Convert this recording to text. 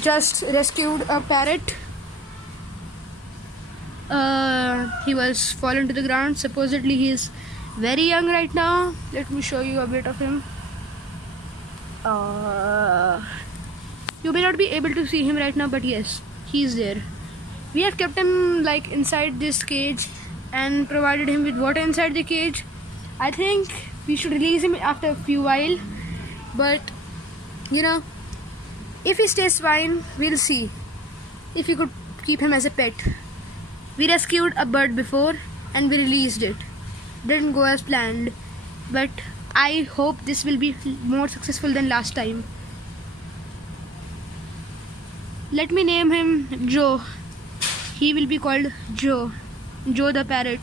just rescued a parrot. He was fallen to the ground. Supposedly he is very young right now. Let me show you a bit of him. You may not be able to see him right now, but yes, he's there. We have kept him like inside this cage and provided him with water inside the cage. I think we should release him after a few while, but you know, if he stays fine, we'll see if we could keep him as a pet. We rescued a bird before and we released it. Didn't go as planned, but I hope this will be more successful than last time. Let me name him Joe. He will be called Joe the parrot.